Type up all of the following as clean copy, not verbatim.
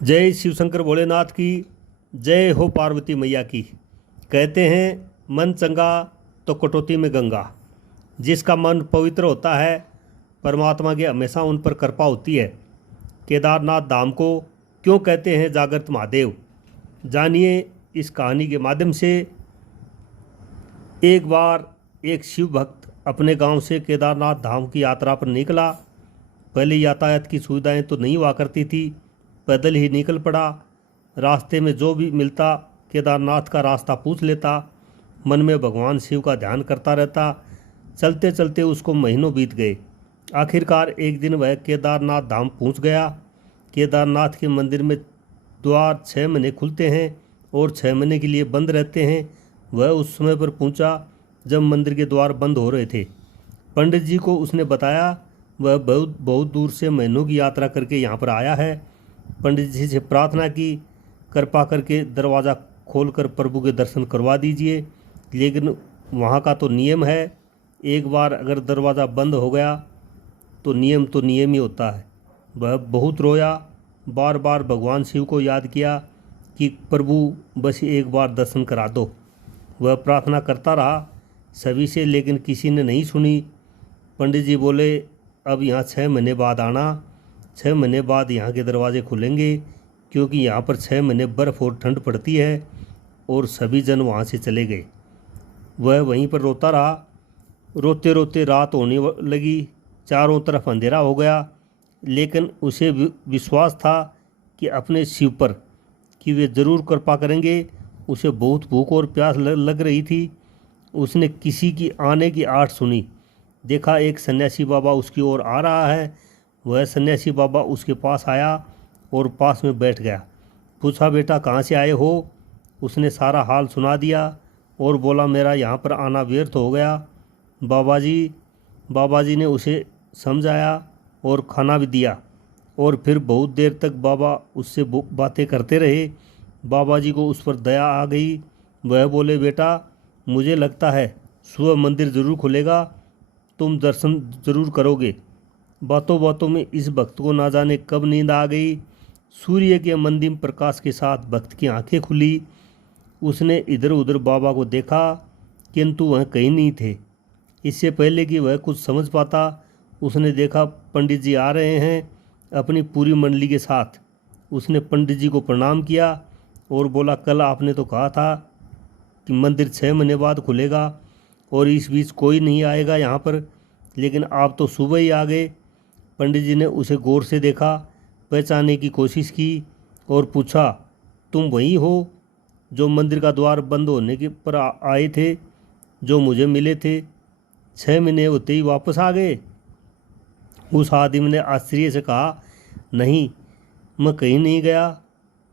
जय शिव शंकर भोलेनाथ की। जय हो पार्वती मैया की। कहते हैं मन चंगा तो कटौती में गंगा। जिसका मन पवित्र होता है परमात्मा की हमेशा उन पर कृपा होती है। केदारनाथ धाम को क्यों कहते हैं जागृत महादेव, जानिए इस कहानी के माध्यम से। एक बार एक शिव भक्त अपने गांव से केदारनाथ धाम की यात्रा पर निकला। पहले यातायात की सुविधाएं तो नहीं हुआ करती थी, पैदल ही निकल पड़ा। रास्ते में जो भी मिलता केदारनाथ का रास्ता पूछ लेता, मन में भगवान शिव का ध्यान करता रहता। चलते चलते उसको महीनों बीत गए। आखिरकार एक दिन वह केदारनाथ धाम पहुंच गया। केदारनाथ के मंदिर में द्वार 6 महीने खुलते हैं और 6 महीने के लिए बंद रहते हैं। वह उस समय पर पहुंचा जब मंदिर के द्वार बंद हो रहे थे। पंडित जी को उसने बताया वह बहुत बहुत दूर से महीनों की यात्रा करके यहाँ पर आया है। पंडित जी से प्रार्थना की, कृपा करके दरवाज़ा खोलकर प्रभु के दर्शन करवा दीजिए। लेकिन वहाँ का तो नियम है, एक बार अगर दरवाज़ा बंद हो गया तो नियम ही होता है। वह बहुत रोया, बार बार भगवान शिव को याद किया कि प्रभु बस एक बार दर्शन करा दो। वह प्रार्थना करता रहा सभी से, लेकिन किसी ने नहीं सुनी। पंडित जी बोले अब यहाँ 6 महीने बाद आना। 6 महीने बाद यहाँ के दरवाजे खुलेंगे, क्योंकि यहाँ पर 6 महीने बर्फ़ और ठंड पड़ती है। और सभी जन वहाँ से चले गए। वह वहीं पर रोता रहा। रोते रोते रात होने लगी, चारों तरफ अंधेरा हो गया। लेकिन उसे विश्वास था कि अपने शिव पर कि वे ज़रूर कृपा करेंगे। उसे बहुत भूख और प्यास लग रही थी। उसने किसी की आने की आठ सुनी। देखा एक सन्यासी बाबा उसकी ओर आ रहा है। वह सन्यासी बाबा उसके पास आया और पास में बैठ गया। पूछा, बेटा कहाँ से आए हो? उसने सारा हाल सुना दिया और बोला, मेरा यहाँ पर आना व्यर्थ हो गया बाबा जी ने उसे समझाया और खाना भी दिया। और फिर बहुत देर तक बाबा उससे बातें करते रहे। बाबा जी को उस पर दया आ गई। वह बोले, बेटा मुझे लगता है सुबह मंदिर ज़रूर खुलेगा, तुम दर्शन ज़रूर करोगे। बातों बातों में इस भक्त को ना जाने कब नींद आ गई। सूर्य के मंदिर प्रकाश के साथ भक्त की आंखें खुली। उसने इधर उधर बाबा को देखा, किंतु वह कहीं नहीं थे। इससे पहले कि वह कुछ समझ पाता, उसने देखा पंडित जी आ रहे हैं अपनी पूरी मंडली के साथ। उसने पंडित जी को प्रणाम किया और बोला, कल आपने तो कहा था कि मंदिर 6 महीने बाद खुलेगा और इस बीच कोई नहीं आएगा यहाँ पर, लेकिन आप तो सुबह ही आ गए। पंडित जी ने उसे गौर से देखा, पहचानने की कोशिश की और पूछा, तुम वही हो जो मंदिर का द्वार बंद होने के पर आए थे, जो मुझे मिले थे? 6 महीने होते ही वापस आ गए? उस आदमी ने आश्चर्य से कहा, नहीं, मैं कहीं नहीं गया।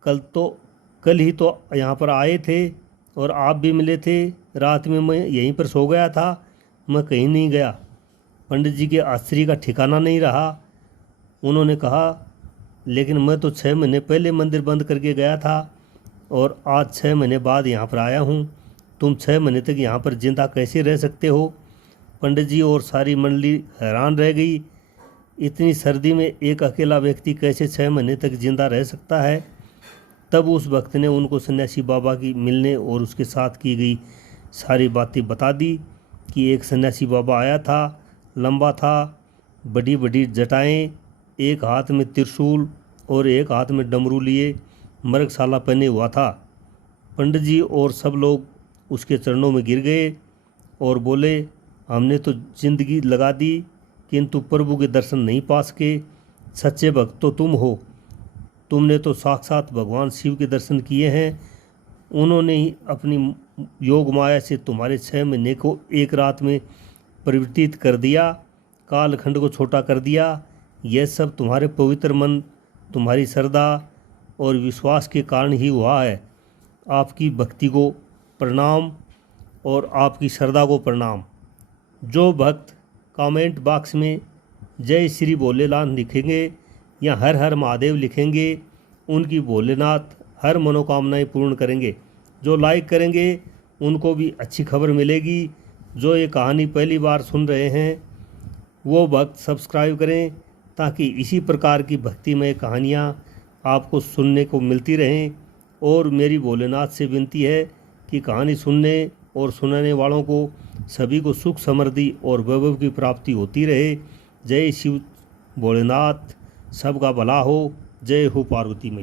कल ही तो यहाँ पर आए थे और आप भी मिले थे। रात में मैं यहीं पर सो गया था, मैं कहीं नहीं गया। पंडित जी के आश्चर्य का ठिकाना नहीं रहा। उन्होंने कहा, लेकिन मैं तो 6 महीने पहले मंदिर बंद करके गया था और आज 6 महीने बाद यहाँ पर आया हूँ। तुम 6 महीने तक यहाँ पर जिंदा कैसे रह सकते हो? पंडित जी और सारी मंडली हैरान रह गई। इतनी सर्दी में एक अकेला व्यक्ति कैसे 6 महीने तक जिंदा रह सकता है? तब उस भक्त ने उनको सन्यासी बाबा की मिलने और उसके साथ की गई सारी बातें बता दी कि एक सन्यासी बाबा आया था, लंबा था, बड़ी बड़ी जटाएं, एक हाथ में त्रिशूल और एक हाथ में डमरू लिए मृगशाला पहने हुआ था। पंडित जी और सब लोग उसके चरणों में गिर गए और बोले, हमने तो जिंदगी लगा दी किंतु प्रभु के दर्शन नहीं पा सके। सच्चे भक्त तो तुम हो, तुमने तो साक्षात भगवान शिव के दर्शन किए हैं। उन्होंने ही अपनी योग माया से तुम्हारे 6 महीने को एक रात में परिवर्तित कर दिया, कालखंड को छोटा कर दिया। यह सब तुम्हारे पवित्र मन, तुम्हारी श्रद्धा और विश्वास के कारण ही हुआ है। आपकी भक्ति को प्रणाम और आपकी श्रद्धा को प्रणाम। जो भक्त कमेंट बॉक्स में जय श्री भोलेनाथ लिखेंगे या हर हर महादेव लिखेंगे, उनकी भोलेनाथ हर मनोकामनाएं पूर्ण करेंगे। जो लाइक करेंगे उनको भी अच्छी खबर मिलेगी। जो ये कहानी पहली बार सुन रहे हैं वो भक्त सब्सक्राइब करें, ताकि इसी प्रकार की भक्तिमय कहानियाँ आपको सुनने को मिलती रहें। और मेरी भोलेनाथ से विनती है कि कहानी सुनने और सुनाने वालों को सभी को सुख समृद्धि और वैभव की प्राप्ति होती रहे। जय शिव भोलेनाथ, सबका भला हो। जय हो पार्वती मैया।